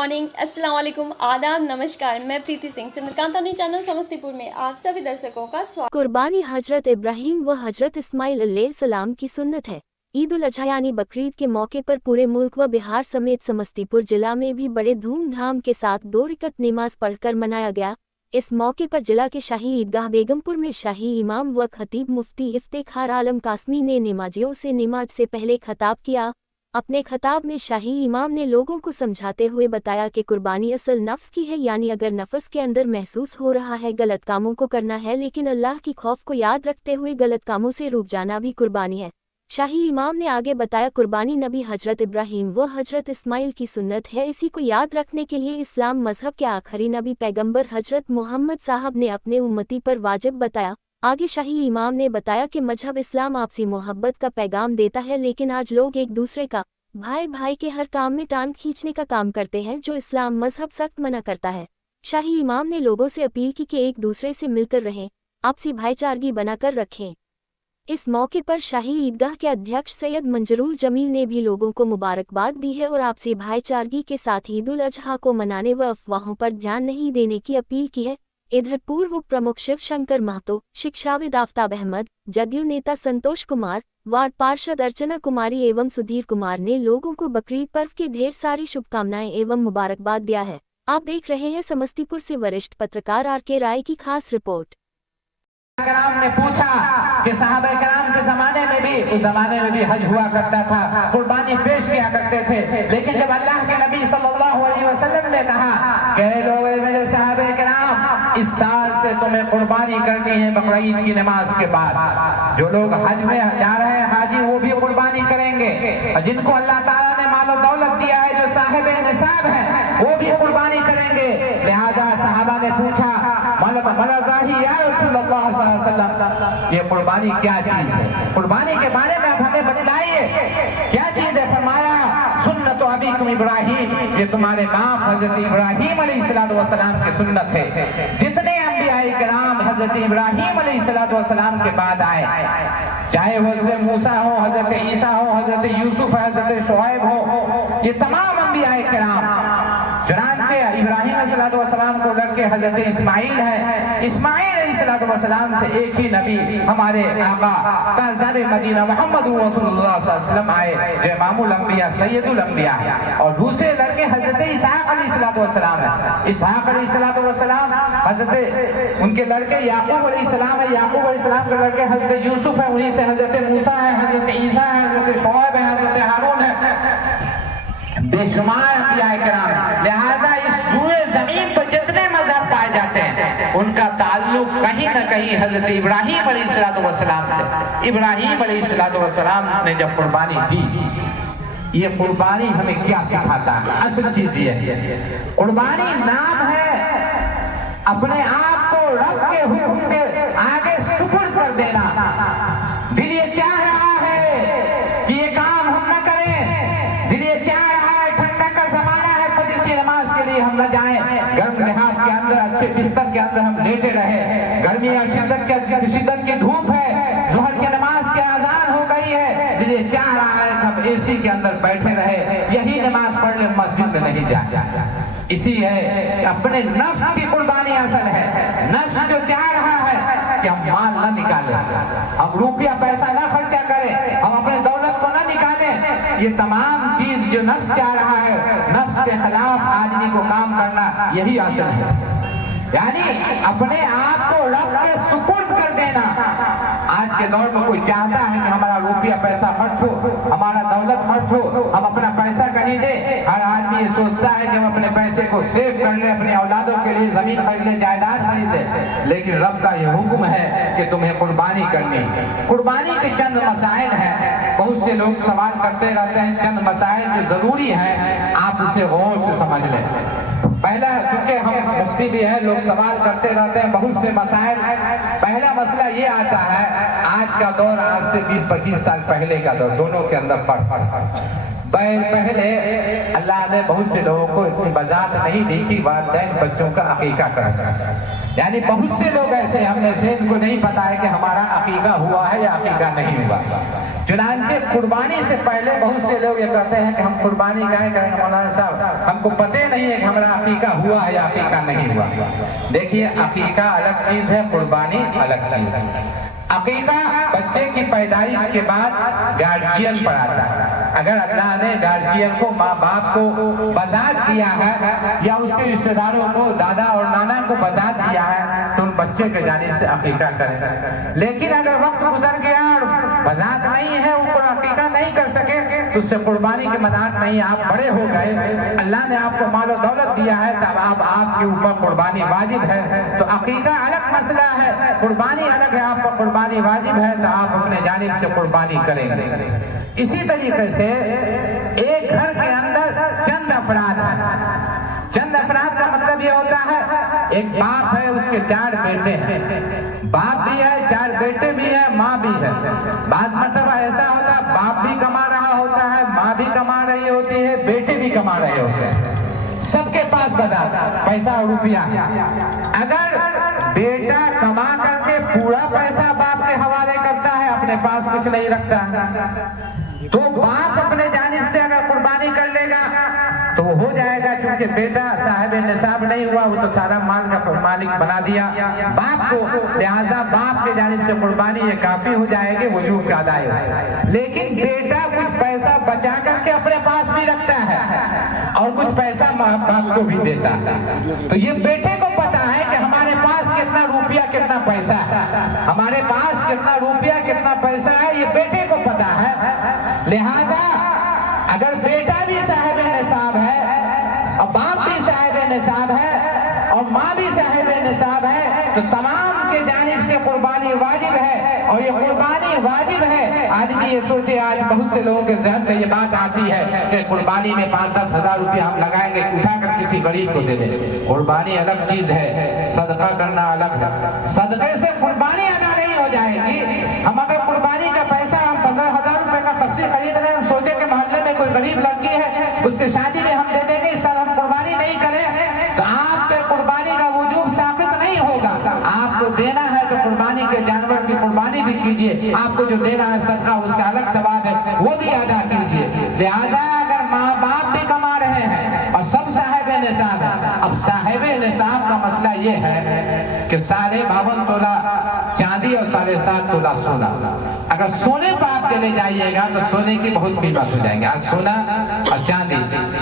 Morning, अस्सलाम वालेकुम, आदाब, नमस्कार। मैं प्रीति सिंह चंद्रकांत चैनल समस्तीपुर में आप सभी दर्शकों का स्वागत। कुर्बानी हजरत इब्राहीम व हजरत इस्माइल अलैहिस्सलाम की सुन्नत है। ईद उल अजहा यानी बकरीद के मौके पर पूरे मुल्क व बिहार समेत समस्तीपुर जिला में भी बड़े धूमधाम के साथ 2 रकअत नमाज पढ़कर मनाया गया। इस मौके पर जिला के शाही ईदगाह बेगमपुर में शाही इमाम व खतीब मुफ्ती इफ्तिखार आलम कासमी ने नमाजियों से नमाज से पहले खताब किया। अपने खताब में शाही इमाम ने लोगों को समझाते हुए बताया कि कुर्बानी असल नफ्स की है, यानी अगर नफ्स के अंदर महसूस हो रहा है गलत कामों को करना है, लेकिन अल्लाह की खौफ को याद रखते हुए गलत कामों से रुक जाना भी कुर्बानी है। शाही इमाम ने आगे बताया, कुर्बानी नबी हजरत इब्राहीम व हजरत इस्माइल की सुन्नत है। इसी को याद रखने के लिए इस्लाम मजहब के आखिरी नबी पैगंबर हजरत मोहम्मद साहब ने अपने उम्मती पर वाजिब बताया। आगे शाही इमाम ने बताया कि मजहब इस्लाम आपसी मोहब्बत का पैगाम देता है, लेकिन आज लोग एक दूसरे का भाई भाई के हर काम में टांग खींचने का काम करते हैं, जो इस्लाम मजहब सख्त मना करता है। शाही इमाम ने लोगों से अपील की कि एक दूसरे से मिलकर रहें, आपसी भाईचारगी बनाकर रखें। इस मौके पर शाही ईदगाह के अध्यक्ष सैयद मंजरुल जमील ने भी लोगों को मुबारकबाद दी है और आपसी भाईचारगी के साथ ईद उल अजहा को मनाने व अफवाहों पर ध्यान नहीं देने की अपील की है। इधर पूर्व उप प्रमुख शिव शंकर महतो, शिक्षाविद आफ्ताब अहमद, जदयू नेता संतोष कुमार, वार्ड पार्षद अर्चना कुमारी एवं सुधीर कुमार ने लोगों को बकरीद पर्व की ढेर सारी शुभकामनाएं एवं मुबारकबाद दिया है। आप देख रहे हैं समस्तीपुर से वरिष्ठ पत्रकार आर.के. राय की खास रिपोर्ट। कराम ने पूछा कि साहबे कराम के जमाने में भी, उस जमाने में भी हज हुआ करता था, कुर्बानी पेश किया करते थे, लेकिन जब अल्लाह के नबी सल्लल्लाहु अलैहि वसल्लम ने कहा कि लोग मेरे साहबे कराम, इस साल से तुम्हें कुर्बानी करनी है बकरीद की नमाज के बाद। जो लोग हज में जा रहे हैं हाजी, वो भी कुर्बानी करेंगे, और जिनको अल्लाह ताला ने माल और दौलत दिया है, जो साहिब निसाब है, वो भी कुर्बानी करेंगे। लिहाजा साहबा ने पूछा, ये कुर्बानी क्या चीज है? कुर्बानी के बारे में आप हमें बतलाइए, क्या चीज है? फरमाया, सुन्नत अबीकुम इब्राहीम, ये तुम्हारे बाप हजरत इब्राहीम अलैहिस्सलाम की सुन्नत है। जितने अंबियाए किराम हजरत इब्राहीम अलैहिस्सलाम के बाद आए, चाहे हजरत मूसा हो, हजरत ईसा हो, हजरत यूसुफ, हजरत शुएब हो, ये तमाम अंबियाए किराम, चुनांचे इब्राहीम अलैहिस्सलाम को लड़के हजरत इस्माइल है, इस्माइल अलैहिस्सलाम से एक ही नबी हमारे आका ताजदार मदीना मोहम्मद रसूलुल्लाह सल्लल्लाहु अलैहि वसल्लम आए, जो इमामुल अंबिया सैयदुल अंबिया है। और दूसरे लड़के हजरत इसहाक अलैहिस्सलाम है। इसहाक अलैहिस्सलाम हजरत उनके लड़के याकूब अलैहिस्सलाम है, याकूब अलैहिस्सलाम के लड़के हजरत यूसुफ है, उन्हीं से हजरत मूसा है, हजरत ईसा है, हजरत शुएब है, हजरत हारून है, बेशुमार अंबियाए किराम। लिहाजा इस जुए जमीन पर जितने मजहब पाए जाते हैं, उनका ताल्लुक कहीं न कहीं हजरत इब्राहीम अलैहिस्सलाम से। इब्राहीम अलैहिस्सलाम ने जब कुर्बानी दी, ये कुर्बानी हमें क्या सिखाता है? असल चीज ये है, कुर्बानी नाम है अपने आप को रब के हुक्म के आगे सुपुर्द कर देना। दिल ये चाह रहा है कि ये काम हम न करें, दिल ये चाह रहा है, ठंडा का जमाना है, फजर की नमाज के लिए हम न जाएं, गर्म लिहाफ के अंदर अच्छे बिस्तर के अंदर हम लेटे रहे, गर्मी या शिद्दत की धूप है, जोहर की नमाज के आजान हो गई है, दिल ये चाह रहा है कि हम एसी के अंदर बैठे रहे, यही नमाज पढ़ ले, मस्जिद में नहीं जाए। इसी है अपने नफ्स की कुर्बानी असल है। नफ्स जो चाह रहा है कि हम माल न निकालें, हम रुपया पैसा न खर्चा करें, हम अपने दौलत को न निकालें, ये तमाम चीज जो नफ्स चाह रहा है, नफ्स के खिलाफ आदमी को काम करना, यही असल है। यानी अपने आप को रब के सुपुर्द कर देना। आज के दौर में कोई चाहता है कि हमारा रुपया पैसा खर्च हो, हमारा दौलत खर्च हो, हम अपना पैसा कहीं दे। हर आदमी ये सोचता है कि हम अपने पैसे को सेव कर ले, अपने औलादों के लिए जमीन खरीद ले, जायदाद खरीद ले, लेकिन रब का ये हुक्म है कि तुम्हें कुर्बानी करनी है। कुर्बानी के चंद मसाइल हैं, बहुत से लोग सवाल करते रहते हैं, चंद मसाइल जो जरूरी है आप उसे गौर से समझ लें। पहला, क्योंकि हम मुफ्ती भी हैं, लोग सवाल करते रहते हैं बहुत से मसाइल। पहला मसला ये आता है, आज का दौर आज से 20-25 साल पहले का दौर, दोनों के अंदर फर्क। پہلے اللہ نے بہت سے لوگوں کو اتنی وضاحت نہیں دی کہ والدین بچوں کا عقیقہ کریں، یعنی بہت سے لوگ ایسے ہم میں سے ان کو نہیں پتا ہے کہ ہمارا عقیقہ ہوا ہے یا عقیقہ نہیں ہوا۔ چنانچہ قربانی سے پہلے بہت سے لوگ یہ کہتے ہیں کہ ہم قربانی کریں مولانا صاحب، ہم کو پتہ نہیں ہے کہ ہمارا عقیقہ ہوا ہے یا عقیقہ نہیں ہوا۔ دیکھیے عقیقہ الگ چیز ہے، قربانی الگ چیز ہے۔ عقیقہ بچے کی پیدائش کے بعد گارڈین پر آتا ہے۔ اگر اللہ نے گارڈین کو، ماں باپ کو وضاحت دیا ہے یا اس کے رشتہ داروں کو، دادا اور نانا کو وضاحت دیا ہے تو ان بچے کے جانب سے عقیقہ کریں۔ لیکن اگر وقت گزر گیا اور وضاحت نہیں ہے، ان کو عقیقہ نہیں کر سکے تو اس سے قربانی کے مناط نہیں، آپ بڑے ہو گئے، اللہ نے آپ کو مال و دولت دیا ہے، تب آپ کے اوپر قربانی واجب ہے۔ تو عقیقہ الگ مسئلہ ہے، قربانی الگ ہے، آپ پر قربانی واجب ہے تو آپ اپنے جانب سے قربانی کریں گے۔ اسی طریقے سے ایک گھر کے اندر چند افراد ہیں، چند افراد کا مطلب یہ ہوتا ہے ایک باپ ہے، اس کے 4 بیٹے ہیں، باپ بھی ہے، 4 بیٹے بھی ہیں، ماں بھی ہے۔ بعض مرتبہ ایسا ہوتا ہے باپ بھی کما رہا ہوتا ہے، ماں بھی کما رہی ہوتی ہے، بیٹے بھی کما رہے ہوتے ہیں، سب کے پاس پیسہ اور روپیہ۔ اگر بیٹا کما کر کے پورا پیسہ باپ کے حوالے کرتا ہے، اپنے پاس کچھ نہیں رکھتا، تو باپ اپنے جانب سے اگر قربانی کر لے گا تو وہ ہو جائے گا، چونکہ بیٹا صاحب نصاب نہیں ہوا، وہ تو سارا مال کا مالک بنا دیا باپ کو، لہذا باپ کے جانب سے قربانی یہ کافی ہو جائے گی، وجوب کا ادائی ہے۔ لیکن بیٹا کچھ پیسہ بچا کر کے اپنے پاس بھی رکھتا ہے اور کچھ پیسہ ماں باپ کو بھی دیتا ہے، تو یہ بیٹے کو پتا ہے کہ ہمارے پاس کتنا روپیہ کتنا پیسہ ہے، ہمارے پاس کتنا روپیہ کتنا پیسہ ہے، یہ بیٹے کو پتا ہے۔ لہذا اگر بیٹا بھی صاحب نصاب ہے اور باپ بھی صاحب نصاب ہے اور ماں بھی صاحب نصاب ہے تو تمام کے جانب سے قربانی واجب ہے، اور یہ قربانی واجب ہے۔ آدمی یہ سوچے، آج بہت سے لوگوں کے ذہن میں یہ بات آتی ہے کہ قربانی میں 5-10 ہزار روپے ہم لگائیں گے، اٹھا کر کسی غریب کو دے دیں۔ قربانی الگ چیز ہے، صدقہ کرنا الگ ہے۔ صدقے سے قربانی ادا نہیں ہو جائے گی۔ ہم اگر قربانی کا پیسہ ہم 15,000 روپے کا کسی خرید رہے ہیں، ہم سوچے کہ محلے میں کوئی غریب لڑکی ہے، اس کے شادی میں ہم دے دیں گے، اس سال ہم قربانی نہیں کریں تو آپ کے قربانی کا وجوب ثابت نہیں ہوگا۔ آپ کو دینا ہے تو قربانی کے جانور کی قربانی بھی کیجئے، آپ کو جو دینا ہے صدقہ اس کا الگ ثواب ہے، وہ بھی ادا کیجئے۔ لہذا اگر ماں باپ بھی کما رہے ہیں اور سب صاحب نصاب ہے، اب صاحب نصاب کا مسئلہ یہ ہے کہ 52.5 تولہ چاندی اور 7.5 تولہ سونا۔ اگر سونے پر آپ چلے جائیے گا تو سونے کی بہت قیمت ہو جائیں گے۔ آج سونا اور چاندی،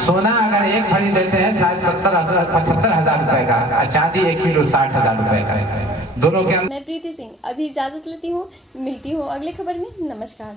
سونا اگر 1 بھری لیتے ہیں 75,000 روپے کا، اور چاندی 1 کلو 60,000 روپے کا ہے، دونوں کے اندر۔ میں پریتی سنگھ ابھی اجازت لیتی ہوں، ملتی ہوں اگلی خبر میں۔ نمسکار۔